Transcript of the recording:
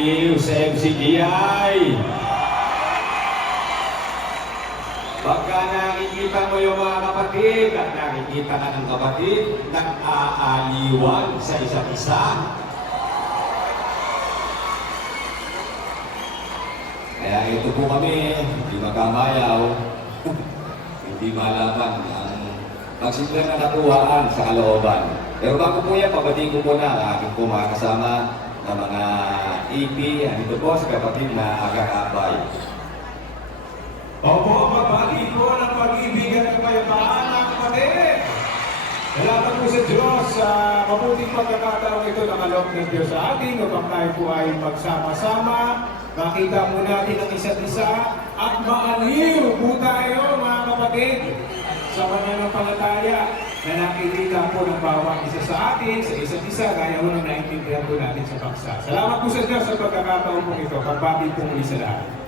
aliw sa MCGI. Pagka nakikita mo yung mga kapatid at nakikita ka ng kapatid, nag-aaliwan sa isa't isa. Kaya ito po kami, hindi magkamayaw, hindi malaman ang magsimula na natuwaan sa kalooban. Pero bago po yan, pabatiin ko po na ang aking po mga kasama na mga EP, andito po sa kapatid na Agakabay. Opo, magbati po ng pag-ibig at kapayapaan ng kapatid. Salamat po sa Diyos sa mabuting pagkakataon ito na kaloob ng Diyos sa atin upang tayo po ay magsama-sama, makita po natin ang isa't isa at maaliw po tayo mga kapatid sa pananampalataya na nakikita po ng bawat isa sa atin, sa isa't isa, gaya mo nang naintindihan po natin sa paksa. Salamat po sa Diyos sa pagkakataon po ito. Pagbati po muli sa lahat.